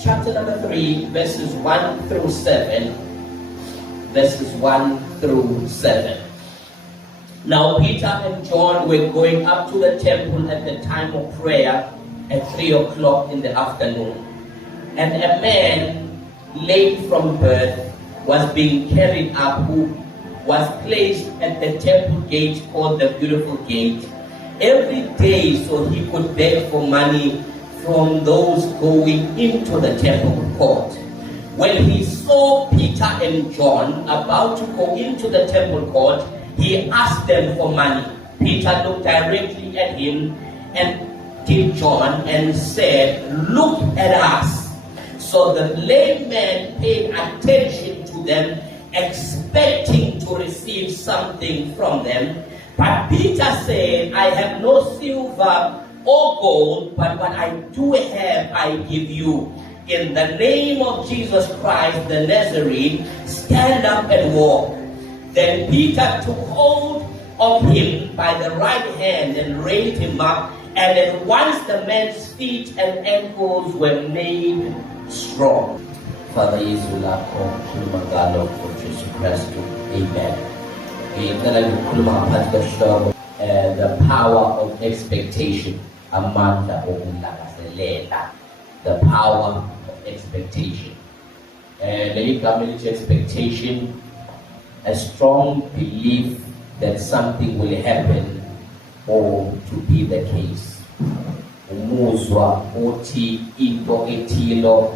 Acts chapter number 3, verses 1 through 7. Verses 1 through 7. Now Peter and John were going up to the temple at the time of prayer at 3 o'clock in the afternoon. And a man lame from birth was being carried up, who was placed at the temple gate called the Beautiful Gate every day, so he could beg for money from those going into the temple court. When he saw Peter and John about to go into the temple court, he asked them for money. Peter looked directly at him and to John and said, "Look at us." So the lame man paid attention to them, expecting to receive something from them. But Peter said, "I have no silver or gold, but what I do have I give you. In the name of Jesus Christ the Nazarene, stand up and walk." Then Peter took hold of him by the right hand and raised him up, and at once the man's feet and ankles were made strong. Father Yesu lakho khuluma ngalo Jesu Kristu. Amen. The power of expectation. Amandla okulangazelela. The power of expectation. Expectation, a strong belief that something will happen or to be the case. Umuzwa uthi into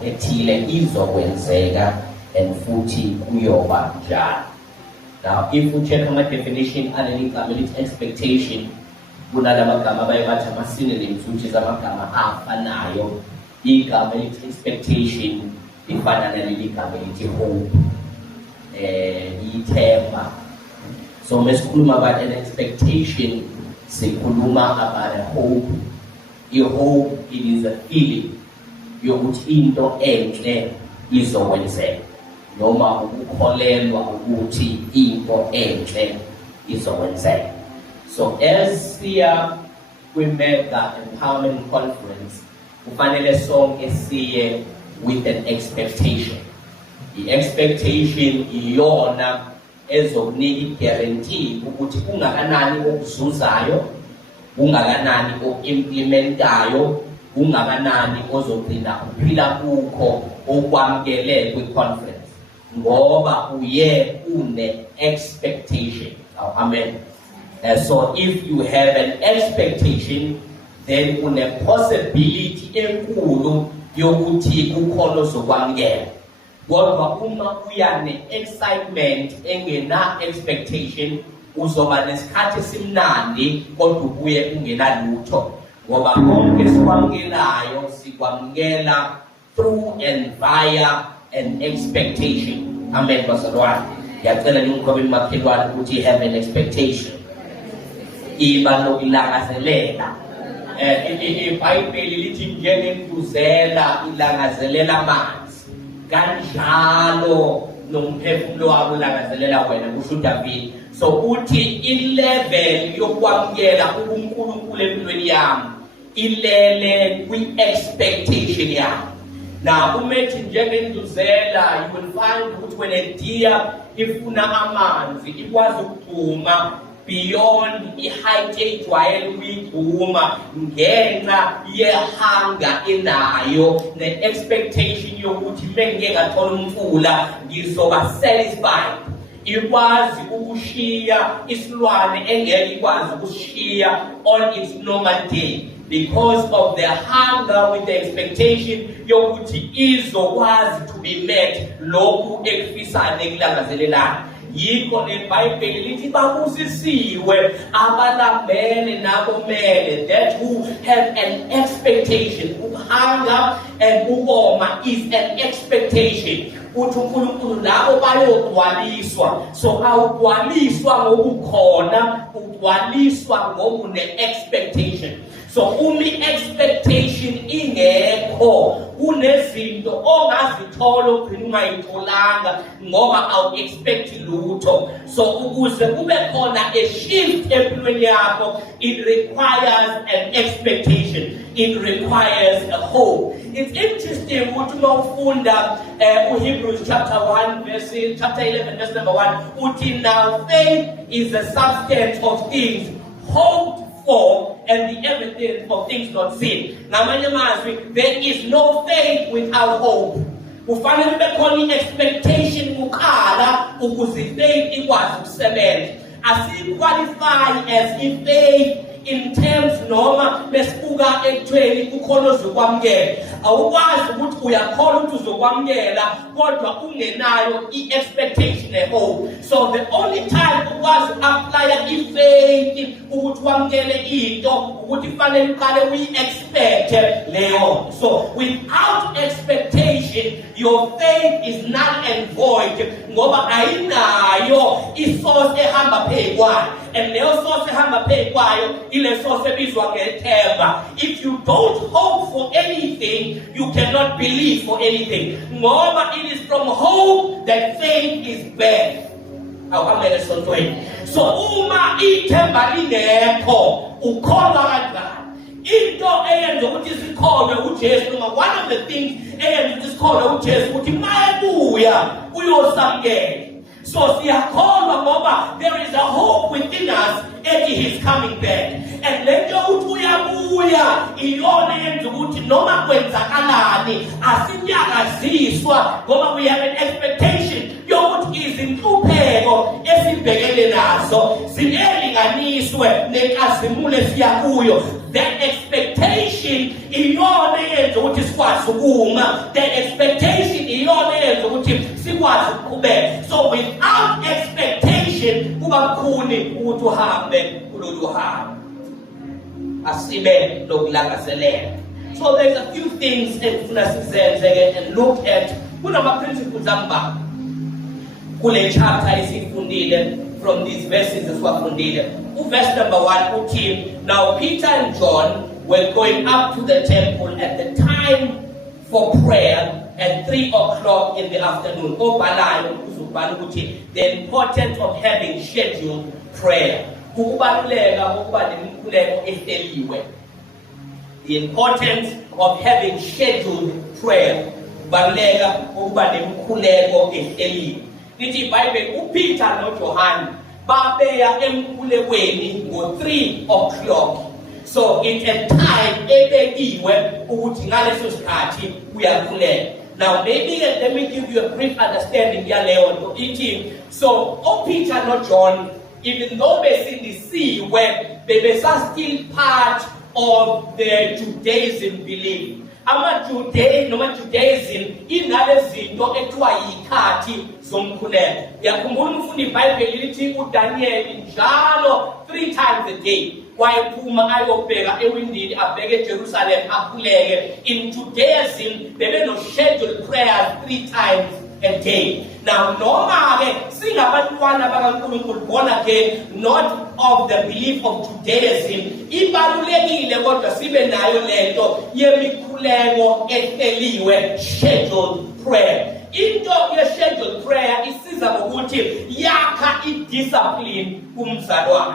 ethile izokwenzeka and futhi kuyoba njalo. Now, if we check my definition, expectation, kunalama baye bathi ama-synonyms, which is amagama afanayo. Igama elithi expectation ifana naleli gama elithi hope, ithemba. So mesikhuluma about an expectation, sikhuluma about a hope. Your hope, it is a feeling yokuthi into enhle izokwenzeka, noma ukukholelwa ukuthi into enhle izokwenzeka. So as we made that empowerment conference, kufanele sonke siye with an expectation. The expectation iyona ezokunika guarantee ukuthi ungakanani okuzuzayo, ungakanani oku-implementayo, ungakanani ozogcina uphila kukho okwamukele kwi-conference, ngoba uye une expectation. Amen. So if you have an expectation, then une possibility enkulu yokuthi kukhona ozokwamukela. Kodwa uma uyane excitement engena expectation, uzoba nesikhathi simnandi kodwa ubuye ungenalutho, ngoba konke sikwamukelayo sikwamukela through and via an expectation. Amen. Bazalwane, ngiyacela nimkhobe makhelwane ukuthi have an expectation. Iba nokulangazelela. iBhayibheli lithi njengenduzela ilangazelela amanzi, kanjalo nomphefumulo wabo ulangazelela wena, kusho uDavid. So uthi ilevel yokwamukela uNkulunkulu empilweni yami ilele kwi-expectation yami. Now umethi njengenduzela, you will find ukuthi when a deer ifuna amanzi ikwazi ukuduma beyond i-height ejwayele ukuyiguma ngenxa yehanga enayo, ne-expectation yokuthi mengike ngathola umfula ngizoba satisfied. Ikwazi ukushiya isilwane engeke ikwazi ukushiya on its normal day, because of the hunger with the expectation yokuthi izokwazi to be met lokhu ekufisayo nekulangazelelayo. Yikho neBhayibheli lithi babusisiwe abalambele nabomele, that who have an expectation. Hunger and ukoma is an expectation. Uthi uNkulunkulu labo bayogcwaliswa. So awugcwaliswa ngokukhona, ugcwaliswa ngokune expectation. So expectation ingekho kunezinto ongazithola ugcina ungayitholanga ngoba awuexpect lutho. So ukuze kube khona a shift empilweni yakho, it requires an expectation. It requires a hope. It's interesting ukuthi mawufunda Hebrews chapter 11 verse number 1 uthi now faith is the substance of things hoped for and the evidence of things not seen. Ngamanye amazwi, there is no faith without hope. Kufanele kube khona expectation kuqala ukuze faith ikwazi ukusebenza. Asiqualify as if faith in terms noma besibuka ekuthweni kukhona ozokwamukela. Awukwazi ukuthi uyakholwa ukuthi uzokwamukela kodwa ungenayo i-expectation e-hope. So the only time ukwazi apply i-faith ukuthi wamukele into ukuthi fanele uqale uyi-expect leyo. So without expectation your faith is null and void ngoba ayinayo isource ehamba phezu kwayo. And leyo source ehamba phezu kwayo ile source ebizwa ngethemba. If you don't hope for anything, you cannot believe for anything. Ngoba it is from hope that faith is birthed. Awuhamele sontweni. So uma ithemba lingekho, ukholwa kanjani? Into eyenza ukuthi sikholwe uJesu noma one of the things eyenza ukuthi sikholwe uJesu ukuthi mayebuya uyosamkela. So siyakholwa ngoba there is a hope within us that he is coming back. And lento ukuthi uyabuya iyona yenza ukuthi noma kwenzakalani asinyakaziswa ngoba we have an expectation yokuthi izinhlupheko esibhekene nazo zinelinganiswe nenkazimulo esiyakuyo. That expectation iyona yenza ukuthi sikwazi ukuma. That expectation iyona yenza ukuthi sikwazi ukuqhubeka. So without expectation kuba kukhuni ukuthi uhambe kulolu hambo. Asibe lokulangazelela. So there's a few things efuna sizenze and look at kunama principles amba kule chapter esifundile from these verses esiwafundile. Verse number 1 uthi, now Peter and John were going up to the temple at the time for prayer at 3 o'clock in the afternoon. Obalayo uzubhala ukuthi the importance of having scheduled prayer. Ukubaluleka kokuba nemikhuleko ehleliwe. The importance of having scheduled prayer. Ukubaluleka kokuba nemikhuleko ehleliwe. Lithi iBhayibheli uPeter noJohane babeya emkhulekweni ngo-3 o'clock. So it's a time ebekiwe ukuthi ngaleso sikhathi uyakhuleka. Now maybe let me give you a brief understanding yaleyo nto ithi. So Peter noJohn, even though besindisiwe, still part of the Judaism belief. Judaism inalezinto ekuthiwa yikhathi zomkhuleko. Yakhumbula umfundi iBhayibheli lithi uDaniel njalo 3 times a day wayephuma ayobheka ewindini abheke eJerusalem akhuleke. In Judaism bebe no scheduled prayers 3 times a day. Now noma-ke singabantwana bakaNkulunkulu born again, not of the belief of Judaism, ibalulekile kodwa sibe nayo lento yemikhuleko ehleliwe, scheduled prayer. Into ye-scheduled prayer isiza ngokuthi yakha i-discipline kumzalwane.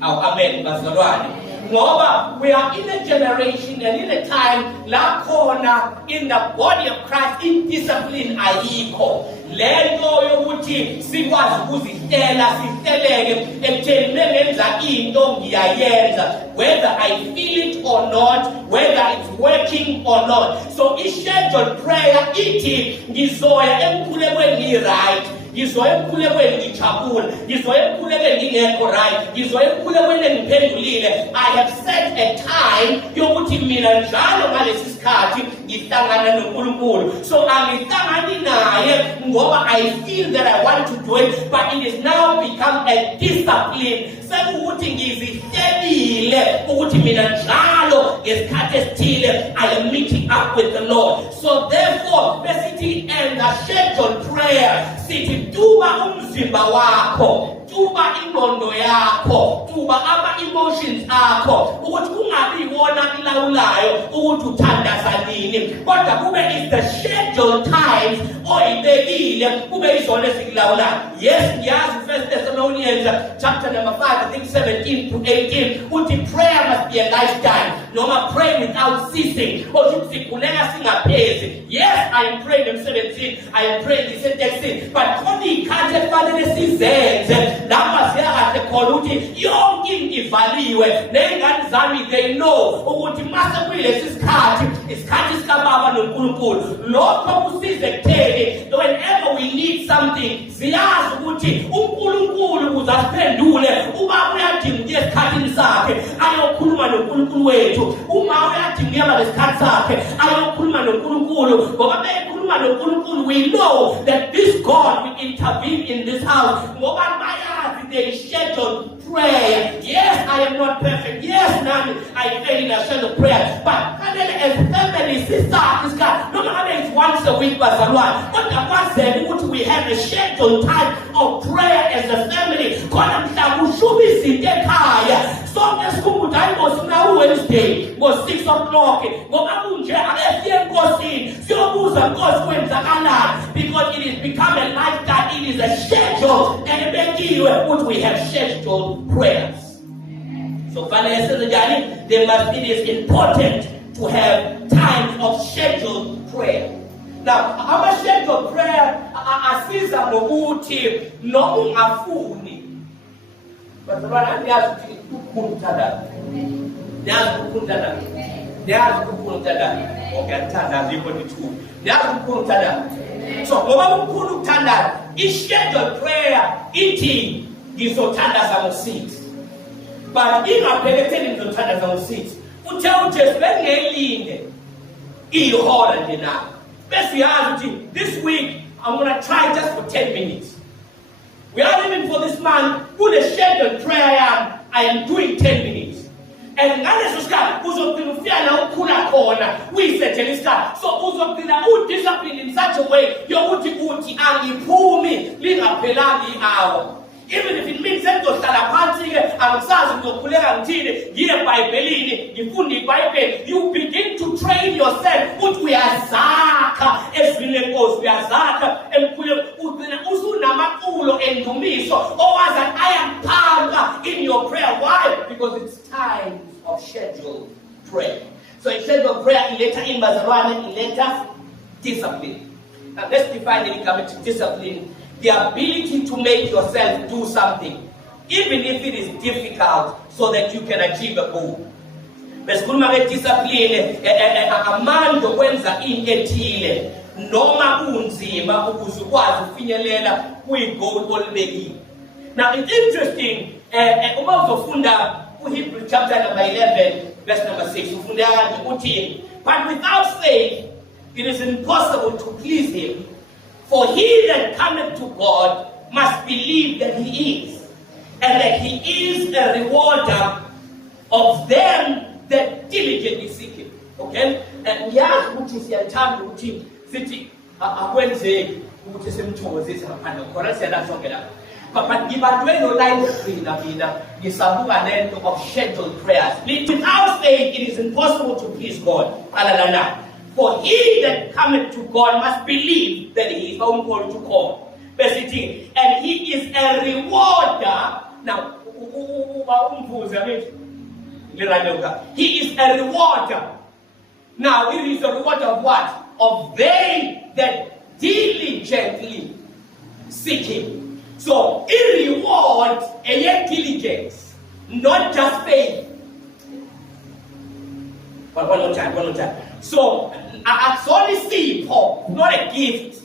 Amen, bazalwane. Ngoba we are in a generation and in a time la khona in the body of Christ in discipline ayikho. Lento yokuthi sikwazi ukuzihlela sihleleke ekutheni mengenza into ngiyayenza whether I feel it or not, whether it's working or not. So i-scheduled prayer ithi ngizoya emkhulekweni right, ngizoya emkhulekweni ngijabula, ngizoya emkhulekweni ngingekho right, ngizoya emkhulekweni ngiphendulile. I have set a time yokuthi mina njalo ngalesi sikhathi ngihlangana noNkulunkulu. So angihlangani naye ngoba I feel that I want to do it, but it has now become a discipline. Sekuthi ngizihlelile ukuthi mina njalo ngesikhathi esithile I am meeting up with the Lord. So therefore besithi and a scheduled prayer sithi duba umzimba wakho, tuba ingqondo yakho, tuba ama-emotions akho, ukuthi kungabi iwona ilawulayo ukuthi uthandaza nini, kodwa kube is the scheduled times oyibekile, kube izona ezikulawulayo. Yes, ngiyazi 1 Thessalonians chapter number 5, I think 17 to 18, uthi prayer must be a lifestyle, noma pray without ceasing. Othi sikhuleka singaphezi. Yes, I am praying emsebenzini, I am praying ngisetekisini, but khona iy'khathi efanele sizenze lapha siyakahle khona ukuthi yonke into ivaliwe, ney'ngane zami they know ukuthi mase kuyilesi sikhathi, isikhathi sikababa noNkulunkulu. Lokho kusize kutheni whenever we need something, siyazi ukuthi uNkulunkulu ukuze asiphendule, ubaba uyadinga ukuya esikhathini sakhe ayokhuluma noNkulunkulu wethu, uma uyadinga ukuya ngesikhathi sakhe ayokhuluma noNkulunkulu, ngoba bekhuluma noNkulunkulu we know that this God will intervene in this house, ngoba bayazi they scheduled prayer. Yes, I am not perfect. Yes, nami I fail in a scheduled prayer, but as family sister is God, no matter it's once a week, bazalwane, kodwa kwazela ukuthi we have a scheduled time of prayer as a family. Khona mhla kushuba izinto ekhaya sonke sikhumbula hayi ngosina Wednesday ngo-6 o'clock ngoba kunje akefike enkosini siyobuza Nkosi kwenzakalani, because it has become a lifestyle, it is a schedule ebekiwe ukuthi we have scheduled prayers. So fanele senze njani? It is important to have times of scheduled prayer. Now, our scheduled prayer asiza ngokuthi noma ungafuni, bazalwane niyazi ukuthi ukukhulu uthanda, niyazi ukukhulu uthanda, niyazi ukukhulu uthanda, okay uthanda zikho nithu, niyazi ukukhulu uthanda. So ngoba ukukhulu uthanda, i-scheduled prayer ithi ngizothandaza ngo-6, but ingaphelekeli ngizothandaza ngo-6, uthe uJesu bengiyilinde ihora nje na. Bese uyazi ukuthi this week I'm going to try just for 10 minutes. We are living for this month, put a scheduled prayer, I am doing 10 minutes. And ngaleso sikhathi uzogcina ufika la ukhula khona uyisethele isikhathi, so uzogcina udiscipline in such a way yokuthi uthi angiphumi lingaphelanga i-hour. Even if it means sengizohlala phansi-ke angisazi ngizokhuleka ngithini, ngiye eBhayibhelini ngifunde iBhayibheli, you begin to train yourself ukuthi uyazakha ezwini lenkosi, uyazakha emkhulekweni, ugcina usunamaculo endumiso owazi ayaphampa in your prayer. Why? Because it's time of scheduled prayer. So in scheduled prayer iletha imbazalwane, iletha discipline. Now let's define the coming to discipline. The ability to make yourself do something, even if it is difficult, so that you can achieve a goal. Besikhuluma nge-discipline, amandla okwenza into ethile noma kunzima ukuze ukwazi ufinyelela kwi-goal olibekile. Now it's interesting, uma uzofunda uHebrews chapter number 11, verse number 6, ufunda kanje uthi, but without faith it is impossible to please him. For he that cometh to God must believe that he is, and that he is a rewarder of them that diligently seek him. Okay? And ngiyazi ukuthi siyathanda ukuthi sithi akwenzeki ukuthi simthokozise ngaphandle khona siyalahlonke lapha. But ngibandwe no-line egcina mina ngisabuka lento of scheduled prayers. Without faith it is impossible to please God. Alalala. For he that cometh to God must believe that he is called to call. Basically, and he is a rewarder. Now, he is a rewarder. Now, he is a rewarder of what? Of they that diligently seek him. So, he rewards a diligence, not just faith. But one more time. So, it's only simple, not a gift.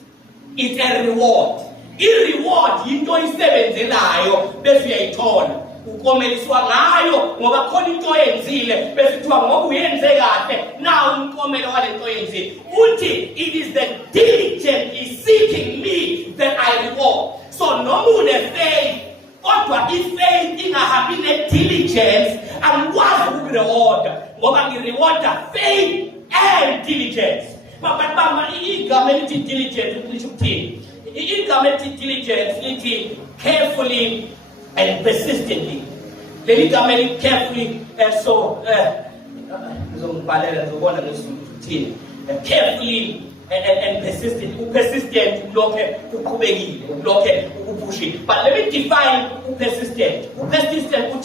It's a reward. I-reward yinto oyisebenzelayo bese uyayithola. Ukomeliswa ngayo ngoba khona into oyenzile bese kuthiwa ngoba uyenze kahle nawo umkomelo walento oyenzile. Uthi it is the diligently seeking me that I reward. So noma une-faith, kodwa i-faith ingahambi ne-diligence, angikwazi ukukureward ngoba ngi-rewarda faith and diligence. But igama elithi diligence lisho ukuthini? Igama elithi diligence lithi carefully and persistently. Leli gama carefully carefully and persistent. Persistent, but let me define persistent. Persistent,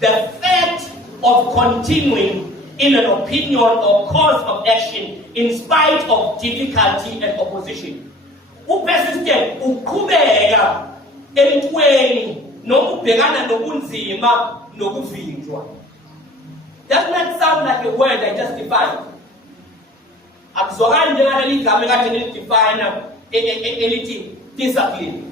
the fact of continuing in an opinion or course of action in spite of difficulty and opposition. Persistent, ukubeka entweni nokubhekana nobunzima nokuvinjwa. Doesn't that sound like a word I just defined? Akuzwakali njengaleli gama ekade nilidefine elithi discipline.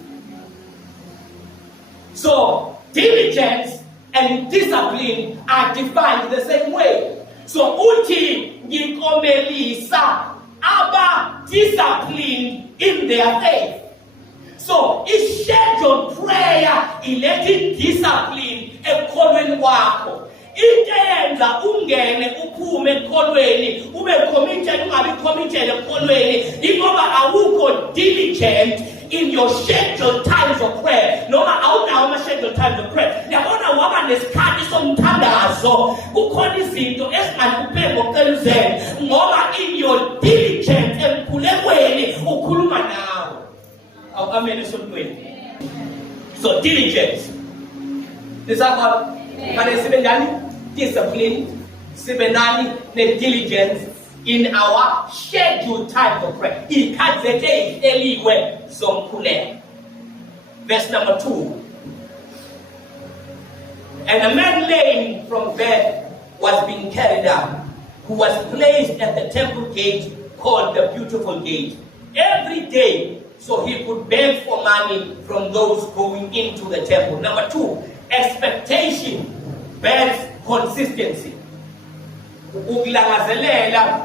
So diligence and discipline are defined the same way. So uthi ngikomelisa aba disciplined in their faith. So is scheduled prayer elected discipline ekholweni kwakho. Itenza ungene uphume ekholweni ube committed ungabi committed ekholweni ingoba awukho diligent in your scheduled times of prayer. Noma awunawo ama scheduled times of prayer. Yabona waba nesikhathi somthandazo kukhona izinto ezingakupheki ngocela uzene ngoba in your diligence emkhulekweni ukhuluma nawe. Amen esontweni. So diligence. Nisakho manje sibe njani? Discipline, sibe nani ne-diligence in our scheduled time for prayer. Ikhatheke ihleliwe zomkhuleko. Verse number 2. And a man lame from birth was being carried out, who was placed at the temple gate called the Beautiful Gate, every day, so he could beg for money from those going into the temple. Number 2, expectation bears consistency. Ukulangazelela,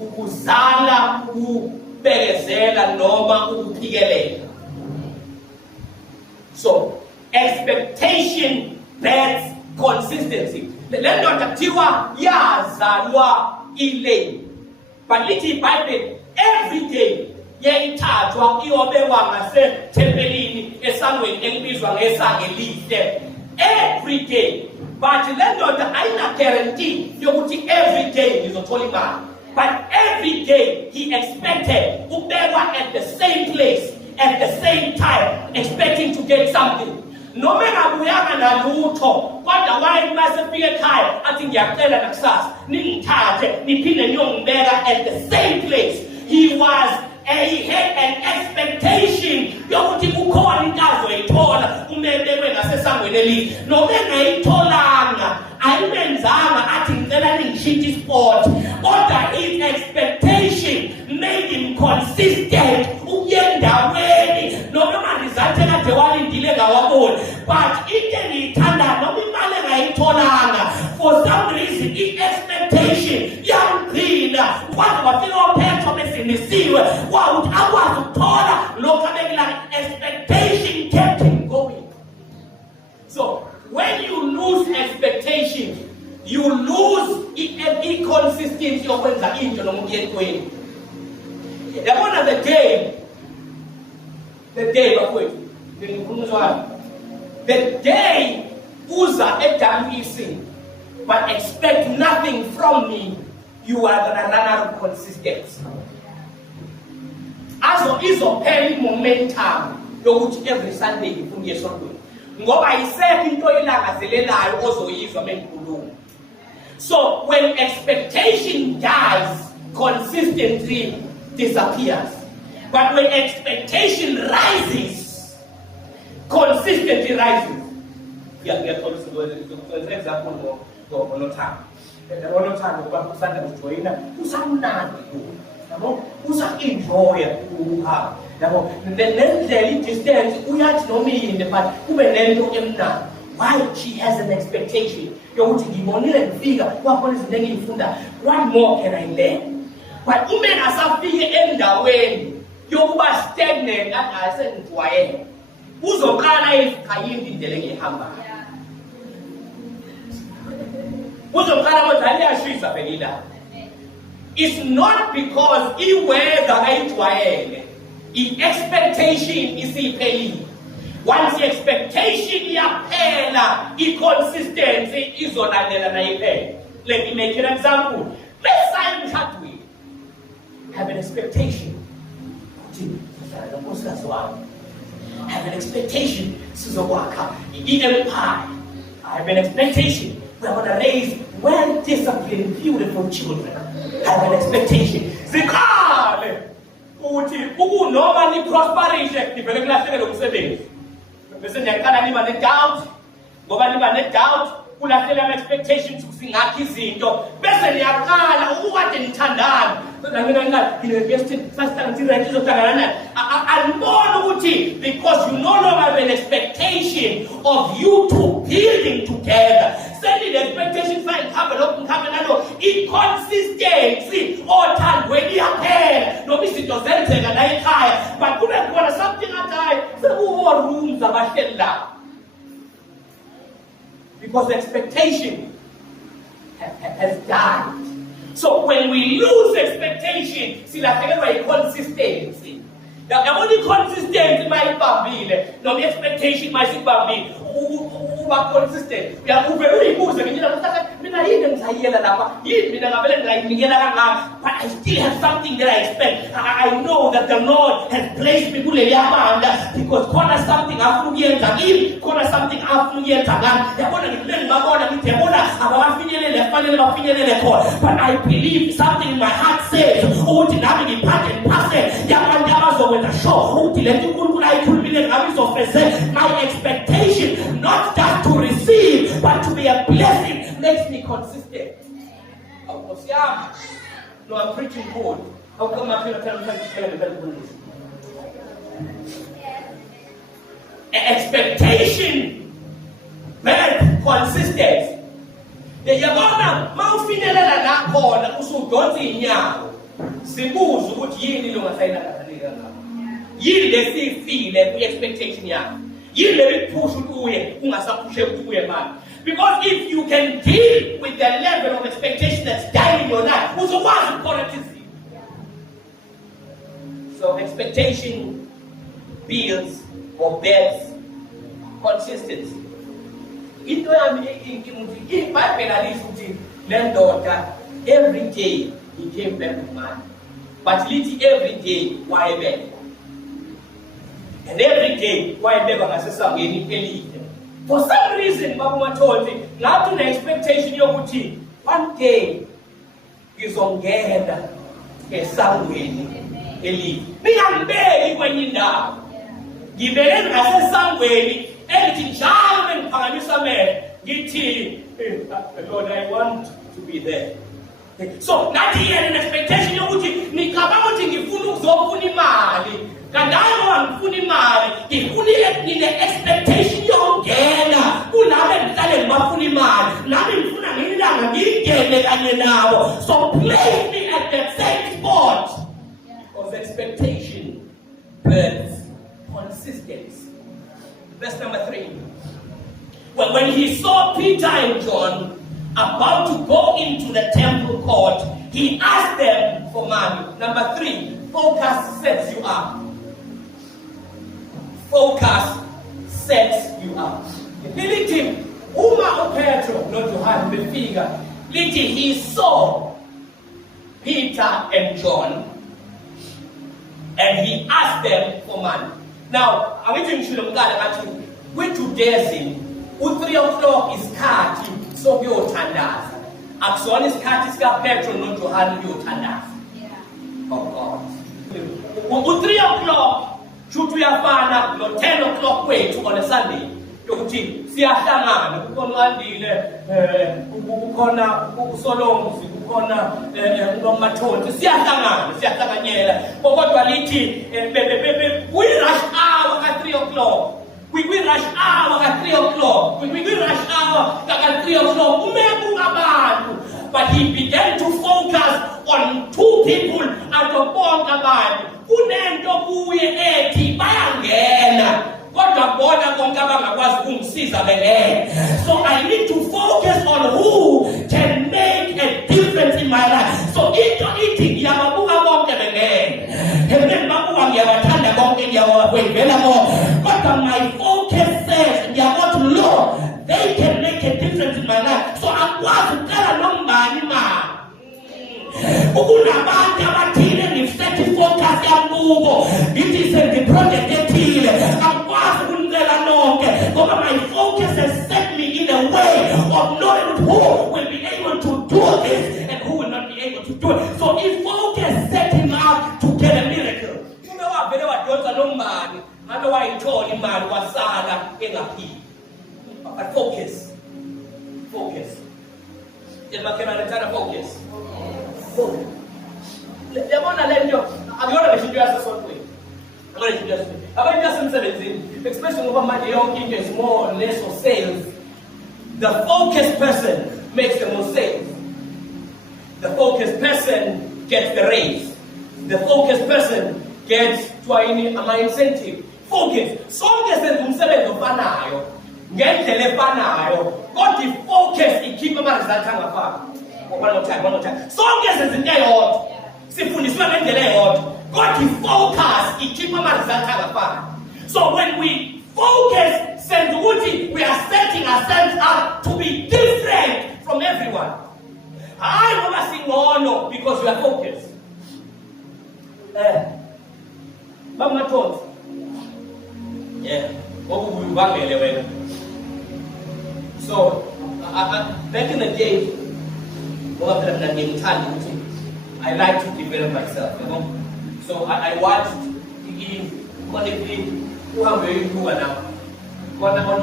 ukuzala, ukubekezela noma ukuphikelela. So, expectation bears consistency. Le ndoda kuthiwa yazalwa ilei. But lithi iBhayibheli every day yayithathwa iyobekwa ngasethempelini esangweni elibizwa ngesango elihle. Every day. But le ndoda ayina guarantee yokuthi every day ngizothola imali. But every day he expected ukubekwa at the same place at the same time, expecting to get something. Noma engabuyanga nalutho kodwa waye masefika ekhaya athi ngiyacela nakusasa ningithathe niphinde niyongibeka at the same place. He had an expectation yokuthi kukhona into azoyithola umebekwe ngasesangweni elihle. Noma engayitholanga ayimenzanga athi ngicela ningishintshe isport, kodwa his expectation made him consistent ukuyendaweni noma manje zathe kade walindile ngawaboni. But into engiyithanda noma imali engayitholanga for some reason i-expectation yamgcina kwaze wafika ophetho besinisiwe wawuthi akwazi ukuthola lokhu abekela. Expectation kept him going. So when you lose expectation, you lose inconsistency yokwenza into noma ukuyentweni. Yabona the day bafowethu ngikhuluma the day uza eWEC but expect nothing from me, you are gonna run out of consistency. Azo izophela momentum yokuthi every Sunday ngifuna esontweni ngoba ayisekho into elangazelelayo ozoyizwa mengikhuluma. So when expectation dies, consistency disappears. But when expectation rises, consistency rises. Example time. Usanda kujoyina usamnandi yabo usa-enjoya ukuhamba yabo nendlela i-distance uyathi noma iyinde but kube nento emnandi. Why? She has an expectation yokuthi ngibonile ngifika kwakhona izinto engiyifunda, what more can I learn? But uma engasafike endaweni yokuba stagnant athi sengijwayele uzoqala izikhayindi indlela engiyihambayo. It's not because iweather ayijwayele, expectation isiphelile, once i-expectation iyaphela, i-consistency izolandela nayiphela. Let me make an example. Let's say emshadweni, have an expectation. Have an expectation. Sizokwakha i-empire. I have an expectation. We're going to raise well-disciplined, beautiful children. I have an expectation. Zikhale ukuthi ukunoma ni prosperishe ivele kulahlekele umsebenzi. Bese niyaqala niba ne-doubt, ngoba niba ne-doubt kulahlekela ama-expectations singakho izinto. Bese niyaqala ukukade nithandana. Because you no longer have an expectation of you two building together. Sending the expectation for inconsistency or time when you are here. No, Mr. Dozentek and I tire, but could have got something at I so rooms of a head because the expectation has died. So when we lose expectation, see that every consistency. Now, only consistency might be no expectation might be consistent. We are very good. But I still have something that I expect. I know that the Lord has placed me because corner something corner something but I believe something in my heart says, my expectation, not just to receive, but to be a blessing, makes me consistent. No, I'm preaching good. How come I feel expectation, man, consistent. Yabona mawufinyelela la khona usudonsa inyawo sibuza ukuthi yini longasayina kahle yini lesifile ku-expectation yakho yini lebikuphusha ukuthi uye ungasaphushe ukuthi uye manje. Because if you can deal with the level of expectation that's dying in your life, uzokwazi ukukhona izinto. So expectation builds or builds consistency. Into yami iBhayibheli alisho ukuthi le ndoda every day he came back with money, but lithi every day wayebeka, and every day wayebeka ngasesangeni elihle. For some reason bakumathonti ngathi une expectation yokuthi one day ngizongena esangweni elihle. Ningangibeki kwenye indawo, ngibeke ngasesangweni elithi njalo bengiphakamisa amehlo ngithi Lord, I want to be there. So nathi yena an expectation yokuthi ngicabanga ukuthi ngifuna ukuzofuna imali kanti hayi ngifuna imali ngine expectation yongena kulabo engihlale ngibafuna imali nami ngifuna ngilanga ngingene kanye nabo. So place me at that same spot because expectation births consistency. Verse number 3. When he saw Peter and John about to go into the temple court, he asked them for money. Number 3, focus sets you up. Focus sets you up. Lithi uma uPetro noJohane befika, lithi he saw Peter and John and he asked them for money. Now, angithi ngishilo mkala ngathi kwi-Judaism u-3 o'clock isikhathi sokuyothandaza. Akusona isikhathi sikaPetro noJohane kuyothandaza. Oh God. U-3 o'clock shothi uyafana no-10 o'clock wethu on a Sunday. Yokuthi siyahlangana kukhona uandile kukhona uSolomzi kukhona uNomathonti siyahlanganyela kodwa lithi we-rush hour ka-3 o'clock we-rush hour ka-3 o'clock we-rush hour ka-3 o'clock umebu abantu. But he began to focus on 2 people out of bonke abantu kunento kuye ethi bayangena. So I need to focus on who can make a difference in my life. So into eating yababuka bonke bengene. But my focus ukunabantu abathile ngiset focus yakubo ngithi sendi project ethile akwazi ukunicela nonke ngoba my focus has set me in a way of knowing who will be able to do this and who will not be able to do it. So if focus set him up to get a miracle. Uma wavele wadonsa nombani ngabe wayithola imali wasala engaphili. But focus. Focus. Yabona lento akuyona leshinto yasesontweni. Akuyona leshinto yasesontweni. Abantu basemsebenzini especially ngoba manje yonke into is more or less of sales. The focused person makes the most sales. The focused person gets the raise. The focused person gets ama incentive. Focus. Sonke senza umsebenzi ofanayo ngendlela efanayo kodwa ifocus ikhipha ama-results angafani. One more time. Sonke senza into eyodwa sifundiswe ngendlela eyodwa kodwa ifocus ikhipha ama-results angafani. So when we focus senza ukuthi we are setting ourselves up to be different from everyone. Hayi ngoba singono because we are focused. Bamathonsi. Yeah. Ngokubangele wena. So back in the day, I like to develop myself, you know. So I watched on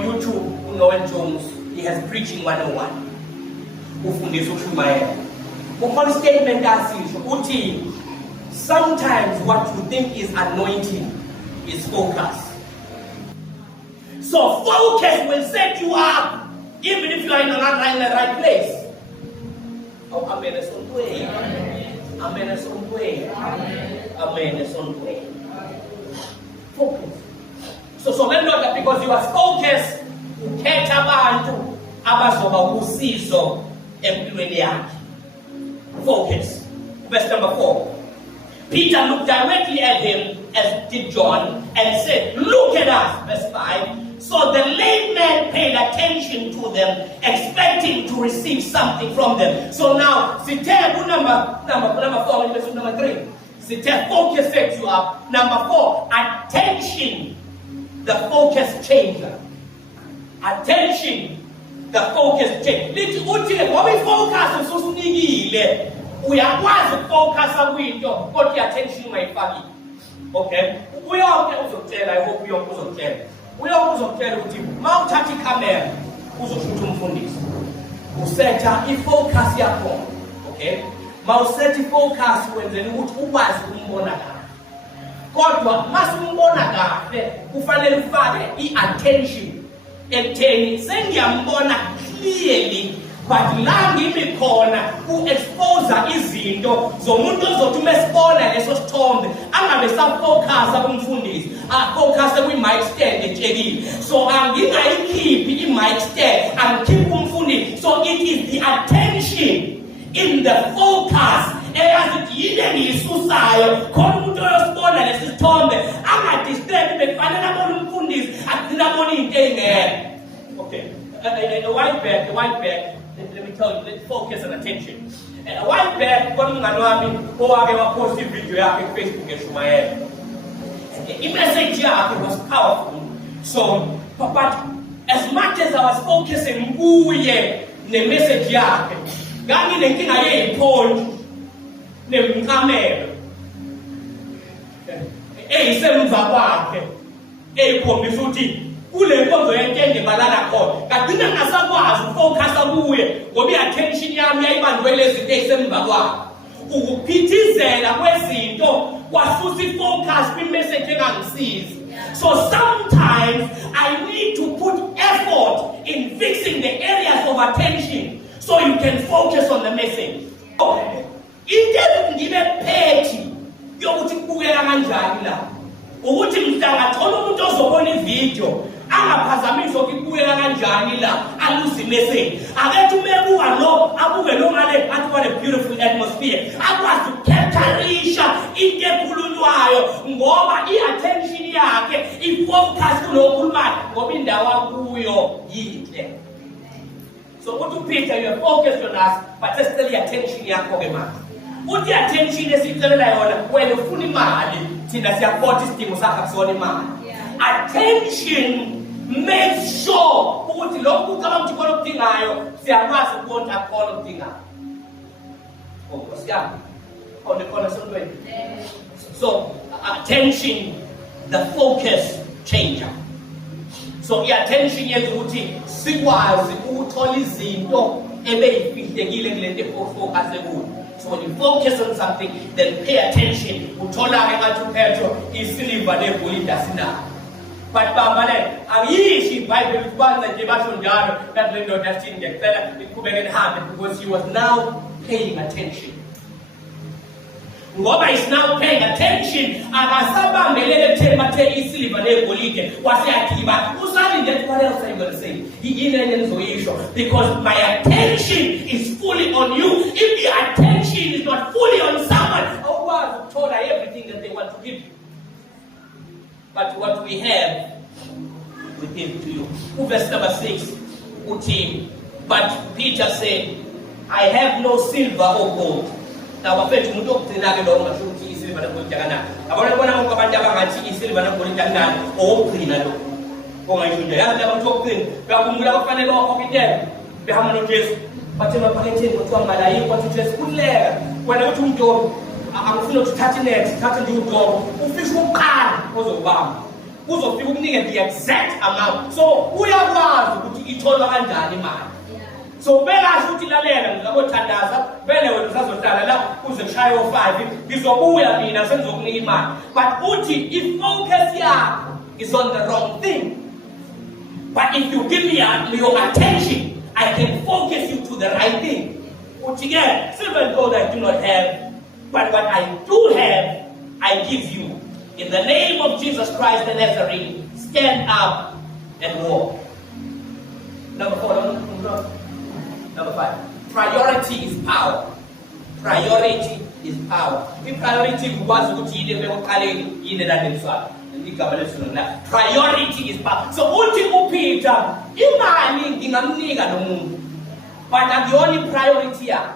YouTube, Noel Jones, he has preaching 101. One statement that sometimes what you think is anointing is focus. So focus will set you up even if you are in the right place. Oh, amen. It's on way. Amen. It's on way. Amen. It's on way. Focus. So let know that because you are focused, you catch abantu abazoba usizo empilweni yakhe. Focus. Verse number 4. Peter looked directly at him, as did John, and said, "Look at us." Verse 5. So the lame man paid attention to them, expecting to receive something from them. So now, number 4, verse number 3. Focus sets you up. Number 4, attention, the focus changer. Attention, the focus changer. When we focus, uyakwazi ukufocus kwinto kodwa i-attention ungayifaki. Okay? Uyonke uzokutshela, I hope uyonke uzokutshela. Uyonke uzokutshela ukuthi uma uthatha ikhamera uzoshutha umfundisi. Usetha i-focus yakho. Okay? Uma usetha i-focus wenzela ukuthi ukwazi ukumbona kahle. Kodwa masumbona kahle kufanele ufake i-attention ekutheni sengiyambona clearly. But la ngimi khona ku-expose izinto zomuntu ozothi uma esibona leso sithombe angabe safocus kumfundisi afocus kwi-mic stand etshekile. So angingayikhiphi i-mic stand angikhiphi umfundisi. So it is the attention in the focus eyazithi yini engiyisusayo khona umuntu oyosibona lesi sithombe angadistract bekufanele abone umfundisi agcina abone into ey'ngekho. Okay, the white bag. Let me tell you, let's focus on attention. And a while back, post a video on Facebook and the message was powerful. So, but as much as I was focusing on the message, God didn't think I had told the camera. Kule nkonzo yentenge balala khona kadina ngasakwazi ukufocus kuye ngoba i-attention yami yayibandwele izinto ezisemva kwakhe ukuphithizela kwezinto kwasusa i-focus kwi-message engangisizi. So sometimes I need to put effort in fixing the areas of attention so you can focus on the message. Into ngibe phethi yokuthi kubukeka kanjani la ukuthi mhlangathola umuntu ozobona ivideo angaphazamisa ukubukela kanjani la aluzi message akethu mebuka lo abuke lo ngale athi what a beautiful atmosphere akwazi ukukhetharisha into ekhulunywayo ngoba i-attention yakhe ifocus kulokhulumayo ngoba indawo akuyo yinhle. So what to Peter, you are focused on us but just tell the attention yakho ke manje uthi attention esicela yona wena ufuna imali thina siyapota isidingo sakho akusona imali. Attention makes sure ukuthi lokhu ucabanga ukuthi khona okudingayo siyakwazi ukubona khona okudingayo. Oh, siyami. On the corner somewhere. So attention, the focus changer. So i-attention yethu ukuthi sikwazi ukuthola izinto ebeyifihlekile kulento efocus kuyo. So when you focus on something, then pay attention. Uthola-ke ngathi uphetho isiliva negolide asinayo. But bambane angiyishi iBhayibheli ukwanza nje basho njalo that le ndoda yathini ngiyacela iqhubeke nihambe because he was now paying attention. Ngoba is now paying attention, akasabambelele ekutheni bathe isiliva negolide waseyagiba usalinde what else are you going to say? Yini engizoyisho because my attention is fully on you. If your attention is not fully on someone, awukwazi ukuthola everything that they want to give you. But what we have, we give to you. Verse number 6, uthi, but Peter said, I have no silver or gold. Now, wafethu umuntu okugcina-ke lo ngasho ukuthi isilver negolide kanani. Abona bona bonke abantu abangathi isilver negolide kanani okugcina lo. Kongasho nje yazi abantu okugcina uyakhumbula kufanele wakhokitela behamba noJesu bathe maphaketheni kuthiwa malayini kwathi uJesu kuleka wena uthi umntu angifuni ukuthi thathe next thathe nje udobo ufisha ukuqala ozobamba uzofika ukunike the exact amount. So uyakwazi ukuthi itholwa kanjani imali. So bekasho ukuthi lalela ngizakuthandaza vele wena usazohlala la uze kushaye o5 ngizobuya mina sengizokunika imali. But uthi if focus yakho is on the wrong thing, but if you give me your attention, I can focus you to the right thing. Uthi ke silver and gold I do not have, but what I do have I give you. In the name of Jesus Christ the Nazarene, stand up and walk. Number 4, Number 5. Priority is power. Priority is power. The priority was ukuthi yini bekuqaleni yini la nemswala. Igama lesona la. Priority is power. So uthi uPeter, imali ngingamnika lo muntu. But akuyona priority yakhe.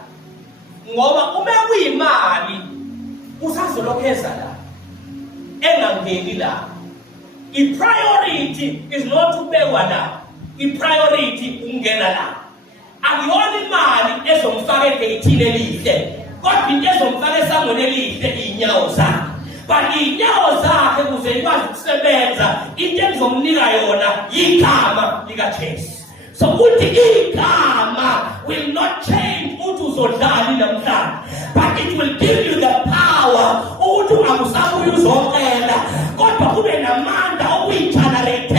Ngoba uma kuyimali usazolokheza la. Engangeni la. I-priority is not ukubekwa la. I-priority ukungena la. Akuyona imali ezomfaka egeyithini elihle. Kodwa into ezomfaka esangweni elihle inyawo zakhe. But inyawo zakhe ukuze ikwazi ukusebenza into ezomnika yona igama likaJesu. So uthi igama will not change uthi uzodlala namhlanje, but it will give you the power uthi ungamusabuya uzocela kodwa kube namandla okuyigenerate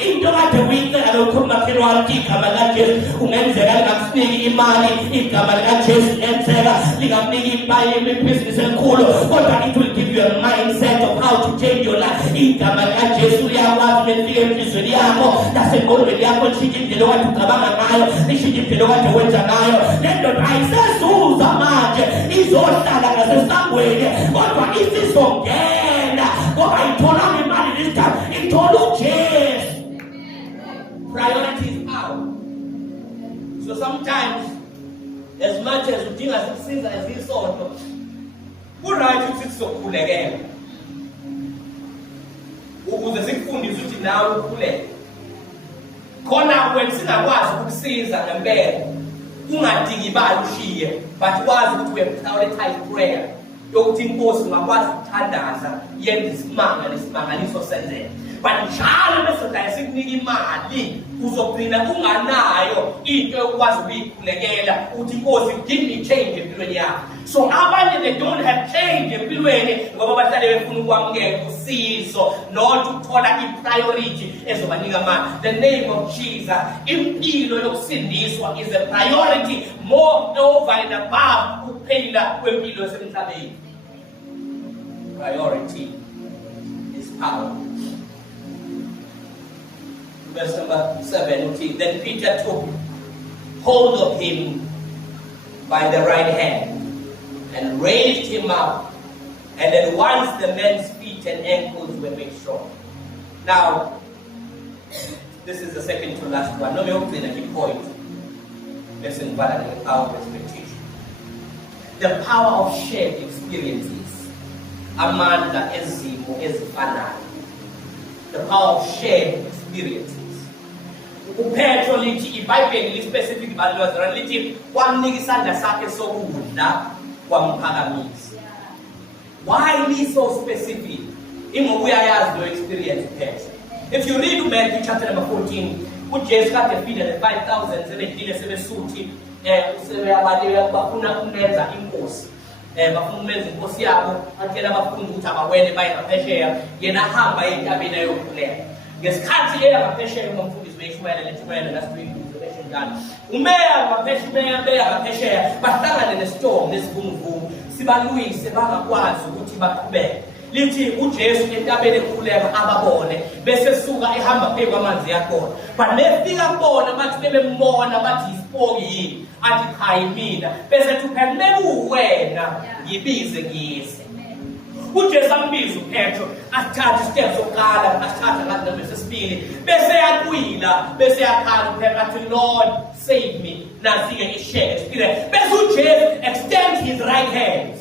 into kade uyicela lokukhuluma phela wathi igama likaJesu ungenzeka lingakusiniki imali, igama likaJesu lenzeka lingakuniki ibhizinisi elikhulu kodwa it will give you a mindset of how to change your life. Igama likaJesu liyakwazi lifike emhlizweni yakho nasengqondweni yakho lishintshe indlela okade ucabanga ngayo, lishintshe indlela okade wenza ngayo. Le ndoda ayisezuza manje izohlala ngasesangweni kodwa isizongena ngoba ithola imali this time ithola uJesu. Priority is power. So sometimes, as much as udinga sikusiza ezisonto, kuright ukuthi sizokhulekela ukuze sikufundise ukuthi nawe ukhuleke. Khona wena singakwazi ukukusiza ngempela ungadingi imali ushiye, but wazi ukuthi uyaprioritize prayer yokuthi inkosi ngakwazi ukuthandaza yenze isimanga nesimangaliso senzeke. But njalo bese sikunika imali uzogcina unganayo into yokwazi ukuyikhulekela uthi inkosi give me change empilweni yakho. So abanye they don't have change empilweni ngoba bahlale befuna ukwamukela usizo not ukuthola i-priority ezobanika mali. The name of Jesus, impilo yokusindiswa is a priority more over and above ukuphila kwempilo yasemhlabeni. Priority is power. Verse number 17. Then Peter took hold of him by the right hand and raised him up, and at once the man's feet and ankles were made strong. Now, this is the second to last one. No, we're going to point. Let's invalidate the power of expectation. The power of shared experiences. Amanda ezimo ezifanayo. The power of shared experiences. UPetro lithi iBhayibheli lispecific balwazi lithi kwamnika isandla sakhe sokudla kwamphakamisa. Why is so specific? Ingokuyayazi lo experience Petro. If you read Matthew chapter number 14, uJesu kade feed the 5,000 sebedile sebesuthi sebeyabaliwe bafuna umenza inkosi. Bafuna umenza inkosi yabo, atshela abafundi ukuthi abawele baye ngaphesheya, yena ahamba entabeni ayokhuleka. Ngesikhathi eya ngaphesheya umfundisi weshumayela leThumayela nasibuyisho njalo. Umeya ngaphesheya beya ngaphesheya bahlangane nestorm nesivunguvungu sibalwise bangakwazi ukuthi baqhubeke. Lithi uJesu entabeni ekhuleka ababone bese suka ehamba phezu kwamanzi yakhona. But befika kubona bathi bebembona bathi isipoki yini athi cha yimina bese thuphela mebuwena ngibize ngiyise. uJesu ambiza uPetro athatha steps sokuqala athatha ngathi bese sibili bese yakwila bese yakhala uPetro athi Lord save me nasike isheke spirit bese uJesu extend his right hand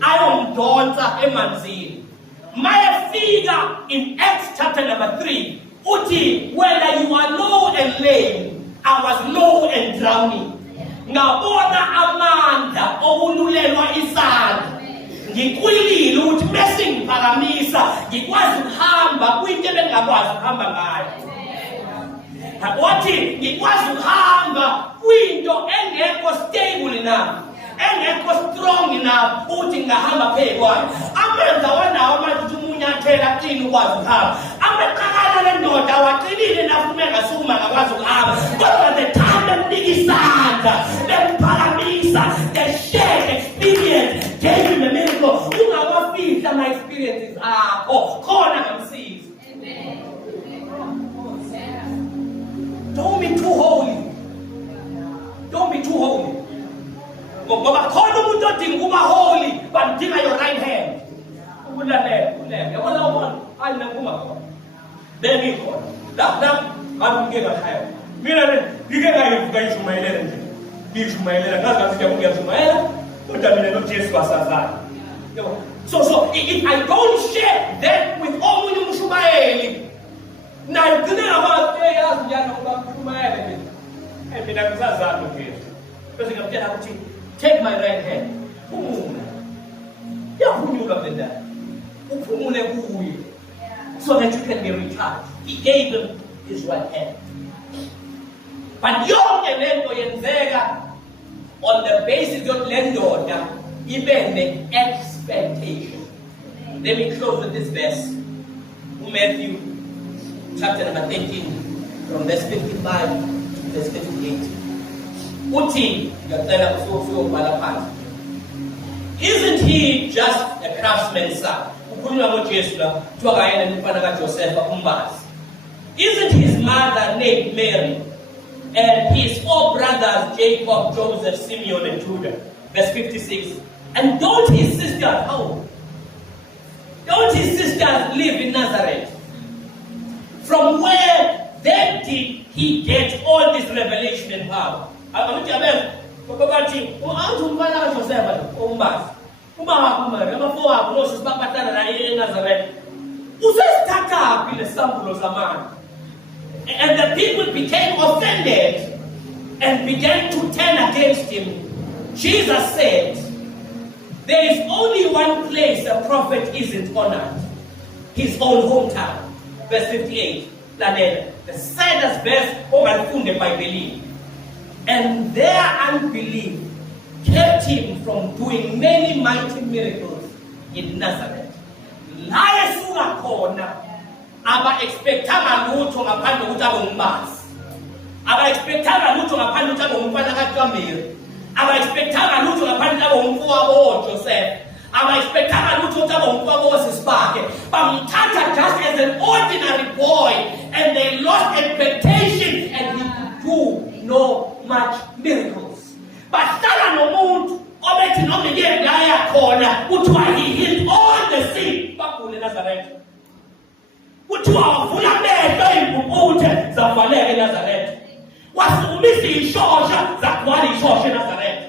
ayomdonsa emanzini. Mayefika in Acts chapter number 3 uthi whether you are low and lame I was low and drowning. Ngabona amandla okululelwa isandla ngikwilile ukuthi bese ngiphakamisa ngikwazi ukuhamba kwinto ebengakwazi ukuhamba ngayo. Wathi ngikwazi ukuhamba kwinto engekho stable enough engekho strong enough ukuthi ngahamba phezu kwayo. Amenza wanawo manje umunyathela aqina ukwazi ukuhamba. Ameqakala le ndoda waqinile nafume ngasukuma ngakwazi ukuhamba. Kodwa the time emnika isandla bemphakamisa the shared experience gave him a miracle. Ungawafihla my experiences akho khona ngamsiza. Don't be too holy. Don't be too holy. Ngoba khona umuntu odinga ukuba holy badinga your right hand. Ukulalela. Yabona ubona hayi nakuba khona. Bengikhona. La ngike ngakhaya. Mina ngike ngayivuka ishumayela nje. Ngishumayela ngazathi ngiyashumayela kodwa mina noJesu wasazana. So if I don't share that with omunye umshumayeli na ngine abantu eyazi njalo ukushumayela nje. Mina ngisazana noJesu. Bese ngiyamtshela ukuthi take my right hand. Phumula. Yaphumula benda. Uphumule kuye. So that you can be recharged. He gave him his right hand. But yonke lento yenzeka on the basis of lendoda even the expectation. Let me close with this verse. Matthew chapter number 13 from verse 55 to verse 58. Isn't he just a craftsman's son? Isn't his mother named Mary? And his four brothers, Jacob, Joseph, Simeon, and Judah. Verse 56. And don't his sisters, don't his sisters live in Nazareth? From where then did he get all this revelation and power? And the people became offended and began to turn against him. Jesus said, there is only one place a prophet isn't honored, his own hometown. Verse 58. The saddest verse by belief. And their unbelief kept him from doing many mighty miracles in Nazareth. Aba-expectanga lutho ngaphandle ukuthi abe umbazi. Aba-expectanga lutho ngaphandle ukuthi abe umfana kaTamari. Aba-expectanga lutho ngaphandle abe umfowabo Joseph. Aba-expectanga lutho ukuthi abe umfowabo Sisibake. Bamthatha just as an ordinary boy and they lost expectation and he could do no much miracles. Bahlala nomuntu obethi noma ngeke ngaya khona kuthiwa he healed all the sick bagule Nazareth. Kuthiwa wavula amehlo imbubuthe zavaleka eNazareth. Wasumisa ishosha zagcwala ishosha eNazareth.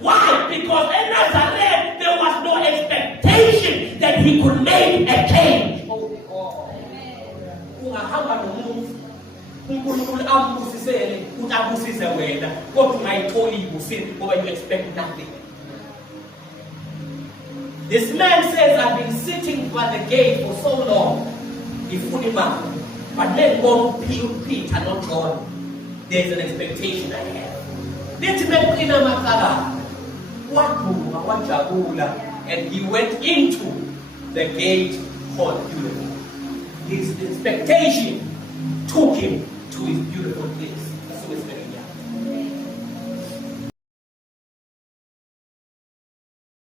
Why? Because in Nazareth there was no expectation that he could make a change. Oh God. Ungahamba nomuntu uNkulunkulu ambusisele ukuthi abusise wena kodwa ungayitholi ibusile ngoba you expect nothing. This man says, I've been sitting by the gate for so long. But then go Peter, not John. There's an expectation I have. And he went into the gate called Beautiful. His expectation took him to his beautiful place. That's what expectation.